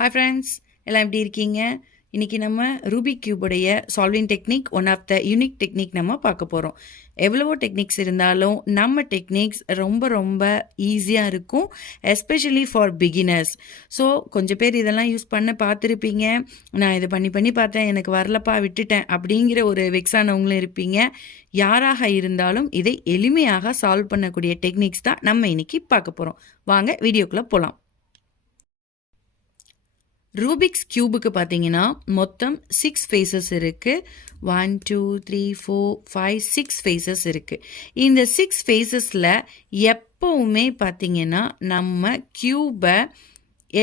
Hi friends, எல்லாம் எப்படி இருக்கீங்க? இன்னைக்கு நம்ம ரூபிக் கியூபுடைய solving technique one of the unique technique நம்ம பார்க்க போகிறோம். எவ்வளவோ டெக்னிக்ஸ் இருந்தாலும் நம்ம டெக்னிக்ஸ் ரொம்ப ரொம்ப ஈஸியாக இருக்கும், எஸ்பெஷலி ஃபார் பிகினர்ஸ். ஸோ கொஞ்சம் பேர் இதெல்லாம் யூஸ் பண்ண பார்த்துருப்பீங்க. நான் இதை பண்ணி பார்த்தேன், எனக்கு வரலப்பா விட்டுட்டேன் அப்படிங்கிற ஒரு வெக்ஸானவங்களும் இருப்பீங்க. யாராக இருந்தாலும் இதை எளிமையாக சால்வ் பண்ணக்கூடிய டெக்னிக்ஸ் தான் நம்ம இன்னைக்கு பார்க்க போகிறோம். வாங்க வீடியோக்குள்ளே போகலாம். ரூபிக்ஸ் கியூபுக்கு பார்த்தீங்கன்னா மொத்தம் 6 ஃபேஸஸ் இருக்குது. 1 2 3 4 5 6 ஃபேஸஸ் இருக்குது. இந்த 6 ஃபேஸஸில் எப்போவுமே பார்த்தீங்கன்னா நம்ம கியூபை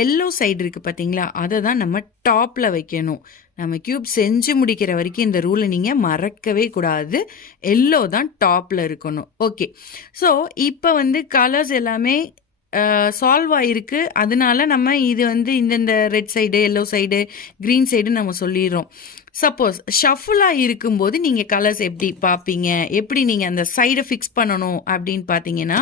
எல்லோ சைடு இருக்குது பார்த்தீங்களா, அதை தான் நம்ம டாப்பில் வைக்கணும். நம்ம கியூப் செஞ்சு முடிக்கிற வரைக்கும் இந்த ரூலை நீங்கள் மறக்கவே கூடாது. எல்லோ தான் டாப்பில் இருக்கணும். ஓகே, ஸோ இப்போ கலர்ஸ் எல்லாமே சால்வ் ஆகிருக்கு. அதனால நம்ம இது இந்தந்த red side, yellow side, green side நம்ம சொல்லிடுறோம். சப்போஸ் ஷஃபுல்லாக இருக்கும்போது நீங்கள் கலர்ஸ் எப்படி பார்ப்பீங்க, எப்படி நீங்கள் அந்த சைடை ஃபிக்ஸ் பண்ணணும் அப்படின்னு பார்த்தீங்கன்னா,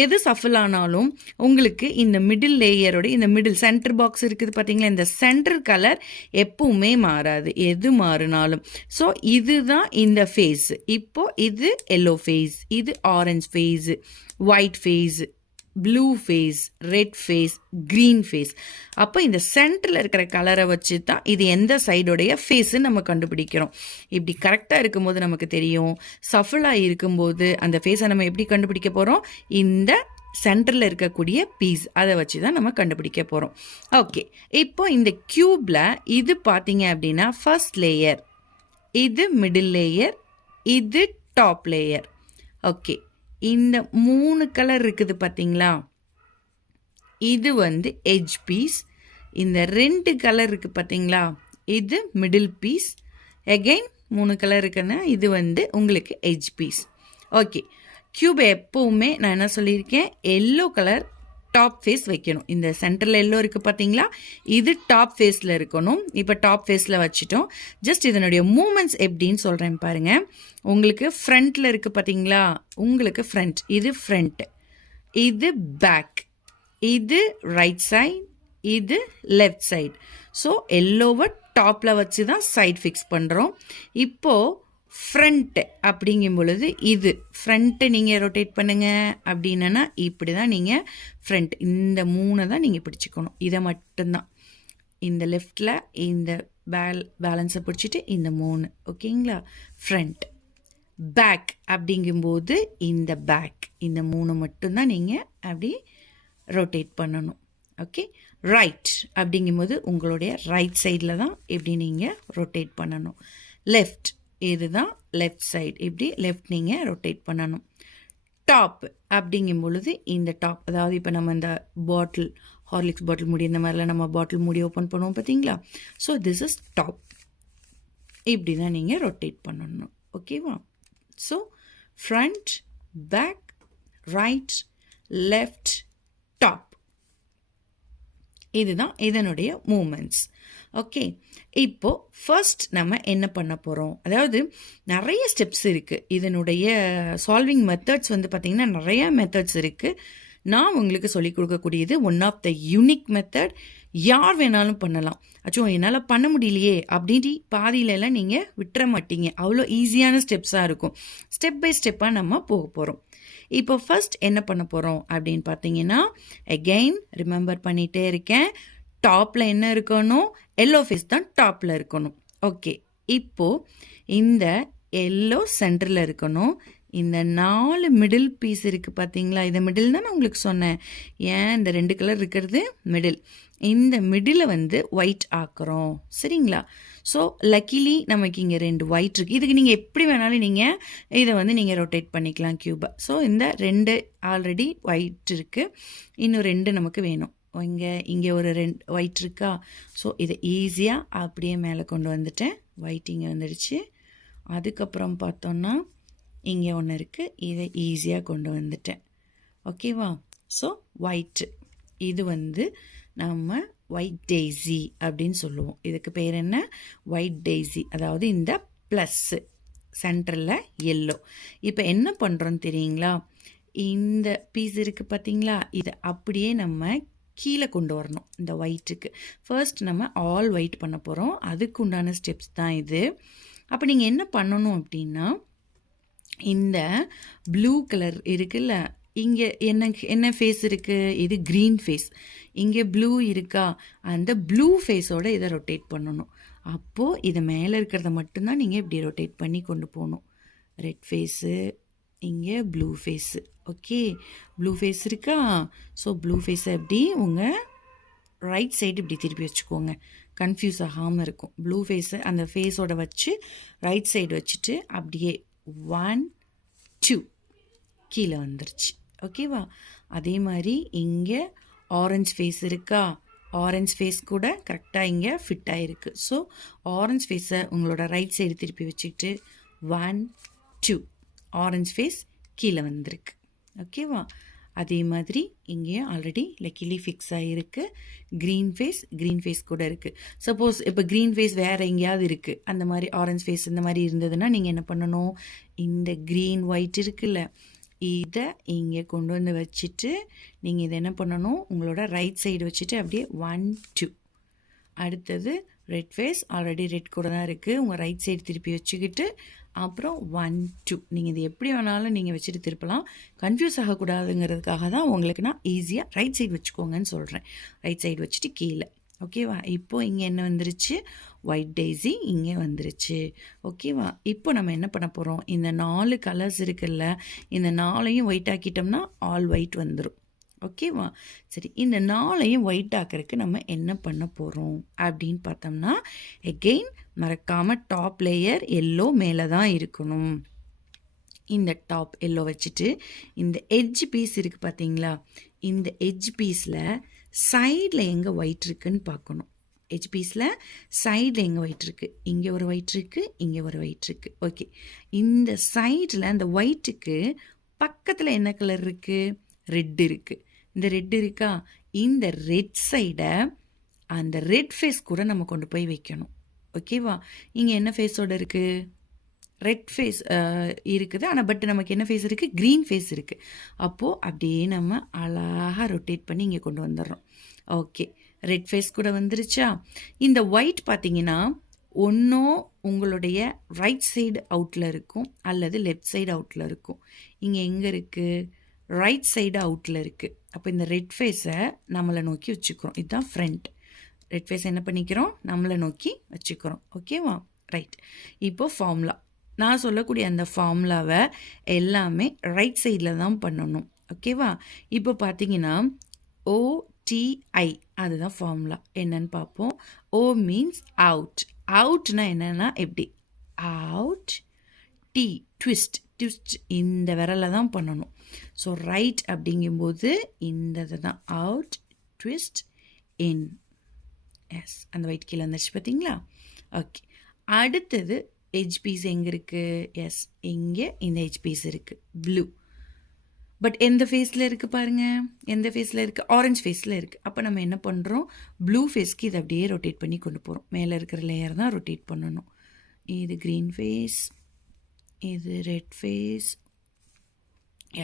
எது சஃபுல் ஆனாலும் உங்களுக்கு இந்த மிடில் லேயரோட இந்த மிடில் சென்டர் பாக்ஸ் இருக்குது பார்த்தீங்களா, இந்த சென்டர் கலர் எப்பவுமே மாறாது, எது மாறினாலும். ஸோ இதுதான் இந்த ஃபேஸ். இப்போது இது எல்லோ ஃபேஸ், இது orange face, white face, blue face, red face, green face. அப்போ இந்த சென்டரில் இருக்கிற கலரை வச்சு தான் இது எந்த சைடோடைய ஃபேஸுன்னு நம்ம கண்டுபிடிக்கிறோம். இப்படி கரெக்டாக இருக்கும்போது நமக்கு தெரியும். சஃபுலாக இருக்கும்போது அந்த ஃபேஸை நம்ம எப்படி கண்டுபிடிக்க போகிறோம், இந்த சென்டரில் இருக்கக்கூடிய பீஸ் அதை வச்சு தான் நம்ம கண்டுபிடிக்க போகிறோம். ஓகே, இப்போ இந்த க்யூப்பில் இது பார்த்தீங்க அப்படின்னா ஃபர்ஸ்ட் லேயர், இது மிடில் லேயர், இது டாப் லேயர். ஓகே, இந்த 3 கலர் இருக்குது பார்த்தீங்களா, இது எட்ஜ் பீஸ். இந்த 2 கலர் இருக்குது பார்த்தீங்களா, இது மிடில் பீஸ். அகெயின் 3 கலர் இருக்குன்னா இது உங்களுக்கு எட்ஜ் பீஸ். ஓகே, கியூப் எப்போவுமே நான் என்ன சொல்லியிருக்கேன், எல்லோ கலர் டாப் ஃபேஸ் வைக்கணும். இந்த சென்டரில் எல்லோ இருக்குது பார்த்தீங்களா, இது டாப் ஃபேஸில் இருக்கணும். இப்போ டாப் ஃபேஸில் வச்சுட்டோம். ஜஸ்ட் இதனுடைய மூமெண்ட்ஸ் எப்படின்னு சொல்கிறேன் பாருங்கள். உங்களுக்கு ஃப்ரண்ட்டில் இருக்குது பார்த்தீங்களா, உங்களுக்கு ஃப்ரண்ட், இது ஃப்ரண்ட், இது பேக், இது ரைட் சைட், இது லெஃப்ட் சைட். ஸோ எல்லோவை டாப்பில் வச்சு தான் சைட் ஃபிக்ஸ் பண்ணுறோம். இப்போது ஃப்ரண்ட் அப்படிங்கும் பொழுது இது ஃப்ரண்ட்டை நீங்கள் ரொட்டேட் பண்ணுங்க அப்படின்னா இப்படி தான் நீங்கள் ஃப்ரண்ட், இந்த 3 தான் நீங்கள் பிடிச்சிக்கணும். இதை மட்டும்தான் இந்த லெஃப்டில் இந்த பேலன்ஸை பிடிச்சிட்டு இந்த 3, ஓகேங்களா. ஃப்ரண்ட், பேக் அப்படிங்கும்போது இந்த பேக், இந்த 3 மட்டும்தான் நீங்கள் அப்படி ரொட்டேட் பண்ணணும். ஓகே, ரைட் அப்படிங்கும்போது உங்களுடைய ரைட் சைடில் தான் இப்படி நீங்கள் ரொட்டேட் பண்ணணும். லெஃப்ட், இதுதான் லெஃப்ட் சைடு, இப்படி லெஃப்ட் நீங்கள் ரொட்டேட் பண்ணணும். டாப் அப்படிங்கும் பொழுது இந்த டாப், அதாவது இப்போ நம்ம இந்த பாட்டில், ஹார்லிக்ஸ் பாட்டில் மூடி, இந்த மாதிரிலாம் நம்ம பாட்டில் மூடி ஓப்பன் பண்ணுவோம் பார்த்தீங்களா. So this is top. இப்படி தான் நீங்கள் ரொட்டேட் பண்ணணும். ஓகேவா. So front, back, right, left, top, இதுதான் இதனுடைய மூமெண்ட்ஸ். ஓகே, இப்போது ஃபர்ஸ்ட் நம்ம என்ன பண்ண போகிறோம், அதாவது நிறைய ஸ்டெப்ஸ் இருக்குது. இதனுடைய சால்விங் மெத்தட்ஸ் பார்த்திங்கன்னா நிறைய மெத்தட்ஸ் இருக்குது. நான் உங்களுக்கு சொல்லிக் கொடுக்கக்கூடியது one of the unique method. யார் வேணாலும் பண்ணலாம். அச்சோ என்னால் பண்ண முடியலையே அப்படின்ட்டு பாதியிலலாம் நீங்கள் விட்டுற மாட்டீங்க. அவ்வளோ ஈஸியான ஸ்டெப்ஸாக இருக்கும். ஸ்டெப் பை ஸ்டெப்பாக நம்ம போக போகிறோம். இப்போ ஃபர்ஸ்ட் என்ன பண்ண போகிறோம் அப்படின்னு பார்த்தீங்கன்னா, அகெயின் ரிமெம்பர் பண்ணிகிட்டே இருக்கேன், டாப்பில் என்ன இருக்கணும், எல்லோ ஃபேஸ் தான் டாப்பில் இருக்கணும். ஓகே, இப்போது இந்த எல்லோ சென்டரில் இருக்கணும். இந்த 4 மிடில் பீஸ் இருக்குது பார்த்தீங்களா, இந்த மிடில் தான் நான் உங்களுக்கு சொன்னேன். ஏன் இந்த 2 கலர் இருக்கிறது மிடில், இந்த மிடில் ஒயிட் ஆக்குறோம், சரிங்களா. ஸோ லக்கிலி நமக்கு இங்கே 2 ஒயிட் இருக்குது. இதுக்கு நீங்கள் எப்படி வேணாலும் நீங்கள் இதை நீங்கள் ரொட்டேட் பண்ணிக்கலாம் கியூபை. ஸோ இந்த 2 ஆல்ரெடி ஒயிட் இருக்குது, இன்னும் 2 நமக்கு வேணும். இங்கே ஒரு 2 ஒயிட் இருக்கா. ஸோ இதை ஈஸியாக அப்படியே மேலே கொண்டு வந்துட்டேன். ஒயிட் இங்கே வந்துடுச்சு. அதுக்கப்புறம் பார்த்தோன்னா இங்கே ஒன்று இருக்குது, இதை ஈஸியாக கொண்டு வந்துட்டேன். ஓகேவா. ஸோ ஒயிட்டு, இது நம்ம ஒயிட் டெய்ஸி அப்படின்னு சொல்லுவோம். இதுக்கு பேர் என்ன, ஒயிட் டெய்ஸி. அதாவது இந்த ப்ளஸ்ஸு சென்டரில் எல்லோ. இப்போ என்ன பண்ணுறோன்னு தெரியுங்களா, இந்த பீஸ் இருக்குது பார்த்தீங்களா, இதை அப்படியே நம்ம கீழே கொண்டு வரணும் இந்த ஒயிட்டுக்கு. ஃபர்ஸ்ட் நம்ம ஆல் ஒயிட் பண்ண போகிறோம். அதுக்கு உண்டான ஸ்டெப்ஸ் தான் இது. அப்போ நீங்கள் என்ன பண்ணணும் அப்படின்னா, இந்த ப்ளூ கலர் இருக்குல்ல, இங்கே என்ன ஃபேஸ் இருக்குது, இது க்ரீன் ஃபேஸ். இங்கே ப்ளூ இருக்கா, அந்த ப்ளூ ஃபேஸோட இதை ரொட்டேட் பண்ணணும். அப்போது இதை மேலே இருக்கிறத மட்டும்தான் நீங்கள் இப்படி ரொட்டேட் பண்ணி கொண்டு போகணும். ரெட் ஃபேஸு, இங்கே blue face. Okay, blue face இருக்கா. ஸோ ப்ளூ ஃபேஸை எப்படி உங்கள் ரைட் சைடு இப்படி திருப்பி வச்சுக்கோங்க, கன்ஃபியூஸ் ஆகாமல் இருக்கும். ப்ளூ ஃபேஸை அந்த ஃபேஸோட வச்சு ரைட் சைடு வச்சுட்டு அப்படியே 1 2 கீழே வந்துருச்சு. ஓகேவா. அதே மாதிரி இங்கே ஆரஞ்ச் ஃபேஸ் இருக்கா, ஆரஞ்ச் ஃபேஸ் கூட கரெக்டாக இங்கே ஃபிட் ஆகிருக்கு. ஸோ ஆரஞ்ச் ஃபேஸை உங்களோட ரைட் சைடு திருப்பி வச்சுக்கிட்டு 1 2 ஆரஞ்ச் ஃபேஸ் கீழே வந்திருக்கு. ஓகேவா. அதே மாதிரி இங்கேயும் ஆல்ரெடி லக்கிலி ஃபிக்ஸ் ஆகிருக்கு. க்ரீன் ஃபேஸ் கூட இருக்குது. சப்போஸ் இப்போ க்ரீன் ஃபேஸ் வேறு எங்கேயாவது இருக்குது, அந்த மாதிரி ஆரஞ்ச் ஃபேஸ் இந்த மாதிரி இருந்ததுன்னா நீங்கள் என்ன பண்ணணும், இந்த க்ரீன் ஒயிட் இருக்குல்ல, இதை இங்கே கொண்டு வந்து வச்சுட்டு நீங்கள் இதை என்ன பண்ணணும், உங்களோட ரைட் சைடு வச்சுட்டு அப்படியே 1 2. அடுத்தது ரெட் ஃபேஸ், ஆல்ரெடி ரெட் கூட தான் இருக்குது, உங்கள் ரைட் சைடு திருப்பி வச்சுக்கிட்டு அப்புறம் 1 2. நீங்கள் இது எப்படி வேணாலும் நீங்கள் வச்சுட்டு திருப்பலாம். கன்ஃபியூஸ் ஆகக்கூடாதுங்கிறதுக்காக தான் உங்களுக்கு நான் ஈஸியாக ரைட் சைடு வச்சுக்கோங்கன்னு சொல்கிறேன். ரைட் சைடு வச்சுட்டு கீழே. ஓகேவா. இப்போது இங்கே என்ன வந்துருச்சு, ஒயிட் டெய்ஸி இங்கே வந்துருச்சு. ஓகேவா. இப்போ நம்ம என்ன பண்ண போகிறோம், இந்த 4 கலர்ஸ் இருக்குல்ல, இந்த 4ஐயும் ஒயிட் ஆக்கிட்டோம்னா ஆல் ஒயிட் வந்துடும். ஓகேவா. சரி, இந்த 4ஐயும் ஒயிட் ஆக்கிறதுக்கு நம்ம என்ன பண்ண போகிறோம் அப்படின்னு பார்த்தோம்னா, எகெயின் மறக்காமல் டாப் லேயர் எல்லோ மேலே தான் இருக்கணும். இந்த டாப் எல்லோ வச்சுட்டு இந்த எட்ஜ் பீஸ் இருக்குது பார்த்தீங்களா, இந்த எட்ஜ் பீஸில் சைடில் எங்கே ஒயிட் இருக்குன்னு பார்க்கணும். எட்ஜ் பீஸில் சைடில் எங்கே ஒயிட் இருக்குது, இங்கே ஒரு ஒயிட் இருக்குது, இங்கே ஒரு ஒயிட் இருக்குது. ஓகே, இந்த சைடில் அந்த ஒயிட்டுக்கு பக்கத்தில் என்ன கலர் இருக்குது, ரெட் இருக்குது. இந்த ரெட் இருக்கா, இந்த ரெட் சைடை அந்த ரெட் ஃபேஸ் கூட நம்ம கொண்டு போய் வைக்கணும். ஓகேவா. இங்கே என்ன ஃபேஸோடு இருக்குது, ரெட் ஃபேஸ் இருக்குது. ஆனால் பட் நமக்கு என்ன ஃபேஸ் இருக்குது, க்ரீன் ஃபேஸ் இருக்குது. அப்போது அப்படியே நம்ம அழகாக ரொட்டேட் பண்ணி இங்கே கொண்டு வந்துடுறோம். ஓகே, ரெட் ஃபேஸ் கூட வந்துருச்சா. இந்த ஒயிட் பார்த்தீங்கன்னா ஒன்றும் உங்களுடைய ரைட் சைடு அவுட்டில் இருக்கும் அல்லது லெஃப்ட் சைடு அவுட்டில் இருக்கும். இங்கே எங்கே இருக்குது, ரைட் சைடு அவுட்டில் இருக்குது. அப்போ இந்த ரெட் ஃபேஸை நம்மளை நோக்கி வச்சுக்கிறோம். இதுதான் ஃப்ரண்ட். ரெட் ஃபேஸ் என்ன பண்ணிக்கிறோம், நம்மளை நோக்கி வச்சுக்கிறோம். ஓகேவா. ரைட். இப்போது ஃபார்முலா, நான் சொல்லக்கூடிய அந்த ஃபார்முலாவை எல்லாமே ரைட் சைடில் தான் பண்ணணும். ஓகேவா. இப்போ பார்த்தீங்கன்னா OTI அதுதான் ஃபார்முலா. என்னன்னு பார்ப்போம். O means out. அவுட்னா என்னென்னா எப்படி, அவுட், T ட்விஸ்ட். இந்த விரலை தான் பண்ணணும். ஸோ ரைட் அப்படிங்கும்போது இந்த இதை தான் அவுட், ட்விஸ்ட், இன். எஸ், அந்த ஒயிட் கீழே வந்துருச்சு பார்த்தீங்களா. ஓகே, அடுத்தது எட்ஜ் பீஸ் எங்கே இருக்குது, எஸ் இங்கே இந்த எட்ஜ் பீஸ் இருக்குது ப்ளூ. பட் எந்த ஃபேஸில் இருக்குது பாருங்கள், எந்த ஃபேஸில் இருக்குது, ஆரஞ்ச் ஃபேஸில் இருக்குது. அப்போ நம்ம என்ன பண்ணுறோம், ப்ளூ ஃபேஸ்க்கு இதை அப்படியே ரொட்டேட் பண்ணி கொண்டு போகிறோம். மேலே இருக்கிற லேயர் தான் ரொட்டேட் பண்ணணும். இது க்ரீன் ஃபேஸ், இது red face,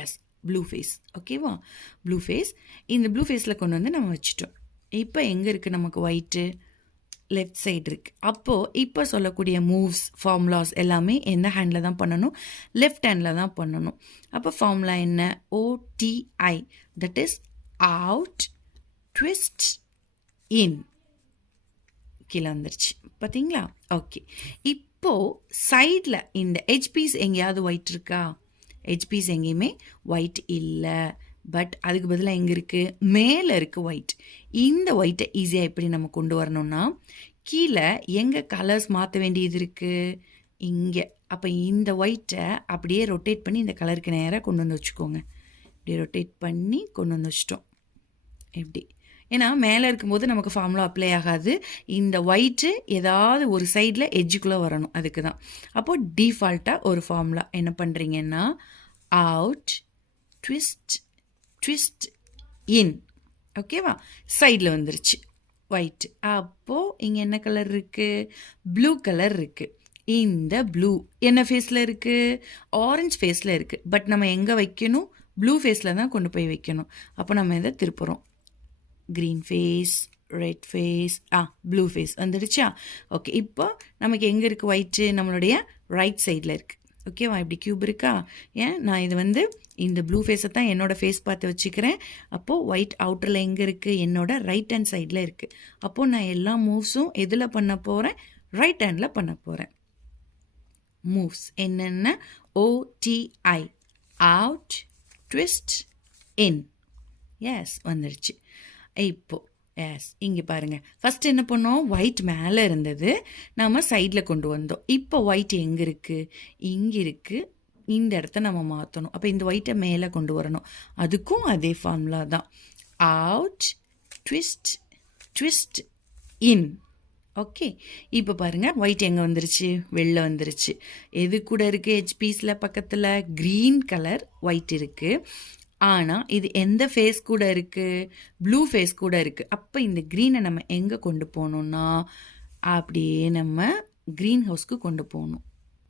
yes blue face. ஓகேவா. ப்ளூ ஃபேஸ், இந்த ப்ளூ ஃபேஸில் கொண்டு வந்து நம்ம வச்சுட்டோம். இப்போ எங்கே இருக்குது நமக்கு ஒயிட்டு, லெஃப்ட் சைடு இருக்குது. அப்போது இப்போ சொல்லக்கூடிய மூவ்ஸ், ஃபார்முலாஸ் எல்லாமே எந்த ஹேண்டில் தான் பண்ணணும், லெஃப்ட் ஹேண்டில் தான் பண்ணணும். அப்போ ஃபார்முலா என்ன, OTI, that is out, twist, in. கீழே வந்துருச்சு பார்த்தீங்களா. ஓகே, இப்போது சைடில் இந்த எட்ஜ் பீஸ் எங்கேயாவது ஒயிட் இருக்கா, எட்ஜ் பீஸ் எங்கேயுமே ஒயிட் இல்லை. பட் அதுக்கு பதிலாக எங்கே இருக்குது, மேலே இருக்குது ஒயிட். இந்த ஒயிட்டை ஈஸியாக எப்படி நம்ம கொண்டு வரணும்னா, கீழே எங்கே கலர்ஸ் மாற்ற வேண்டியது இருக்குது, இங்கே. அப்போ இந்த ஒயிட்டை அப்படியே ரொட்டேட் பண்ணி இந்த கலருக்கு நேராக கொண்டு வந்து வச்சுக்கோங்க. இப்படி ரொட்டேட் பண்ணி கொண்டு வந்து வச்சிட்டோம். எப்படி, ஏன்னா மேலே இருக்கும்போது நமக்கு ஃபார்முலா அப்ளை ஆகாது. இந்த ஒயிட்டு ஏதாவது ஒரு சைடில் எட்ஜுக்குள்ளே வரணும், அதுக்கு தான். அப்போது டிஃபால்ட்டாக ஒரு ஃபார்முலா என்ன பண்ணுறீங்கன்னா, அவுட், ட்விஸ்ட், ட்விஸ்ட், இன். ஓகேவா. சைடில் வந்துருச்சு ஒயிட். அப்போது இங்கே என்ன கலர் இருக்குது, ப்ளூ கலர் இருக்குது. இந்த ப்ளூ என்ன ஃபேஸில் இருக்குது, ஆரஞ்ச் ஃபேஸில் இருக்குது. பட் நம்ம எங்கே வைக்கணும், ப்ளூ ஃபேஸில் தான் கொண்டு போய் வைக்கணும். அப்போ நம்ம இதை திருப்புறோம். Green face, red face, blue face வந்துடுச்சா? ஓகே, இப்போ நமக்கு எங்கே இருக்குது ஒயிட்டு? நம்மளுடைய ரைட் சைடில் இருக்குது. ஓகேவா? இப்படி க்யூப் இருக்கா? ஏன் நான் இது வந்து இந்த ப்ளூ ஃபேஸை தான் என்னோடய ஃபேஸ் பார்த்து வச்சுக்கிறேன். அப்போது ஒயிட் அவுட்டரில் எங்கே இருக்குது? என்னோட ரைட் ஹேண்ட் சைடில் இருக்குது. அப்போது நான் எல்லா மூவ்ஸும் எதில் பண்ண போகிறேன்? ரைட் ஹேண்டில் பண்ண போகிறேன். மூவ்ஸ் என்னென்ன? OTI, out, twist, in. S, வந்துடுச்சு. இப்போது எஸ், இங்கே பாருங்கள். ஃபஸ்ட் என்ன பண்ணோம்? ஒயிட் மேலே இருந்தது, நாம் சைடில் கொண்டு வந்தோம். இப்போ ஒயிட் எங்கே இருக்குது? இங்கே இருக்குது. இந்த இடத்த நம்ம மாற்றணும். அப்போ இந்த ஒயிட்டை மேலே கொண்டு வரணும். அதுக்கும் அதே ஃபார்முலா தான். அவுட், ட்விஸ்ட், ட்விஸ்ட், இன். ஓகே, இப்போ பாருங்கள் ஒயிட் எங்கே வந்துருச்சு? வெளில வந்துருச்சு. எது கூட இருக்குது? ஹெச்பீஸில் பக்கத்தில் க்ரீன் கலர் ஒயிட் இருக்குது. ஆனால் இது எந்த ஃபேஸ் கூட இருக்குது? ப்ளூ ஃபேஸ் கூட இருக்குது. அப்போ இந்த க்ரீனை நம்ம எங்கே கொண்டு போகணுன்னா, அப்படியே நம்ம க்ரீன் ஹவுஸ்க்கு கொண்டு போகணும்.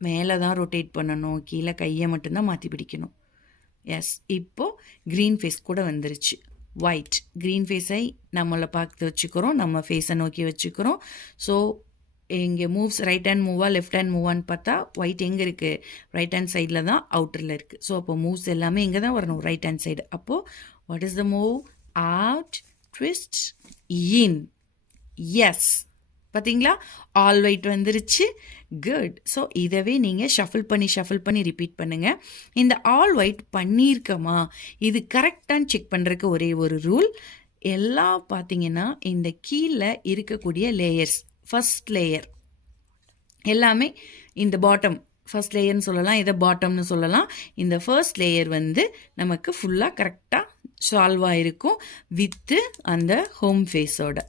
மேலே தான் ரொட்டேட் பண்ணணும், கீழே கையை மட்டும்தான் மாற்றி பிடிக்கணும். எஸ், இப்போது க்ரீன் ஃபேஸ் கூட வந்துருச்சு. ஒயிட் க்ரீன் ஃபேஸை நம்மளை பார்த்து வச்சுக்கிறோம், நம்ம ஃபேஸை நோக்கி வச்சுக்கிறோம். ஸோ இங்கே மூவ்ஸ் ரைட் ஹேண்ட் மூவா லெஃப்ட் ஹேண்ட் மூவான்னு பார்த்தா ஒயிட் எங்கே இருக்குது? ரைட் ஹேண்ட் சைடில் தான் அவுட்டரில் இருக்குது. ஸோ அப்போ மூவ்ஸ் எல்லாமே இங்கே தான் வரணும், ரைட் ஹேண்ட் சைடு. அப்போது what is the move? Out, twist, in. Yes, பார்த்தீங்களா? ஆல் ஒயிட் வந்துருச்சு. குட். ஸோ இதவே நீங்கள் ஷஃபிள் பண்ணி ரிப்பீட் பண்ணுங்கள். இந்த ஆல் ஒயிட் பண்ணியிருக்கமா, இது கரெக்டான்னு செக் பண்ணுறதுக்கு ஒரே ஒரு ரூல். எல்லாம் பார்த்தீங்கன்னா இந்த கீழே இருக்கக்கூடிய லேயர்ஸ், ஃபர்ஸ்ட் லேயர் எல்லாமே இந்த பாட்டம், ஃபர்ஸ்ட் லேயர்னு சொல்லலாம், இதை பாட்டம்னு சொல்லலாம். இந்த ஃபர்ஸ்ட் லேயர் வந்து நமக்கு ஃபுல்லாக கரெக்டாக சால்வ் ஆகிருக்கும் வித்து அந்த ஹோம் ஃபேஸோட.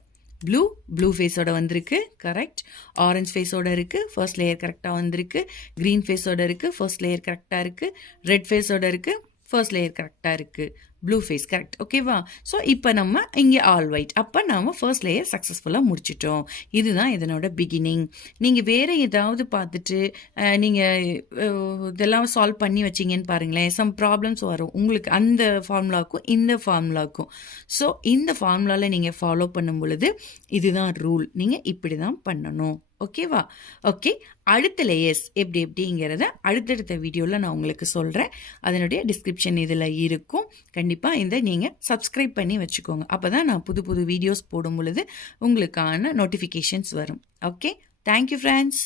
ப்ளூ ஃபேஸோட வந்திருக்கு, கரெக்ட். ஆரஞ்ச் ஃபேஸோட இருக்குது, ஃபர்ஸ்ட் லேயர் கரெக்டாக வந்திருக்கு. க்ரீன் ஃபேஸோட இருக்குது, ஃபர்ஸ்ட் லேயர் கரெக்டாக இருக்குது. ரெட் ஃபேஸோட இருக்குது, ஃபர்ஸ்ட் லேயர் கரெக்டாக இருக்குது. Blue face correct. ஓகேவா? ஸோ இப்போ நம்ம இங்கே ஆல் ஒயிட். அப்போ நாம் ஃபர்ஸ்ட் லேயர் சக்ஸஸ்ஃபுல்லாக முடிச்சிட்டோம். இதுதான் இதனோட பிகினிங். நீங்கள் வேறு ஏதாவது பார்த்துட்டு நீங்கள் இதெல்லாம் சால்வ் பண்ணி வச்சிங்கன்னு பாருங்களேன், சம் ப்ராப்ளம்ஸ் வரும் உங்களுக்கு அந்த ஃபார்முலாவுக்கும் இந்த ஃபார்முலாவுக்கும். ஸோ இந்த ஃபார்முலாவில் நீங்கள் ஃபாலோ பண்ணும் பொழுது இதுதான் ரூல், நீங்கள் இப்படி தான் பண்ணணும். ஓகேவா? ஓகே, அடுத்த லேயர்ஸ் எப்படிங்கிறத அடுத்தடுத்த வீடியோவில் நான் உங்களுக்கு சொல்கிறேன். அதனுடைய டிஸ்கிரிப்ஷன் இதில் இருக்கும். கண்டிப்பாக இந்த நீங்கள் சப்ஸ்கிரைப் பண்ணி வச்சுக்கோங்க. அப்போ தான் நான் புது வீடியோஸ் போடும் பொழுது உங்களுக்கான நோட்டிஃபிகேஷன்ஸ் வரும். Okay, thank you friends.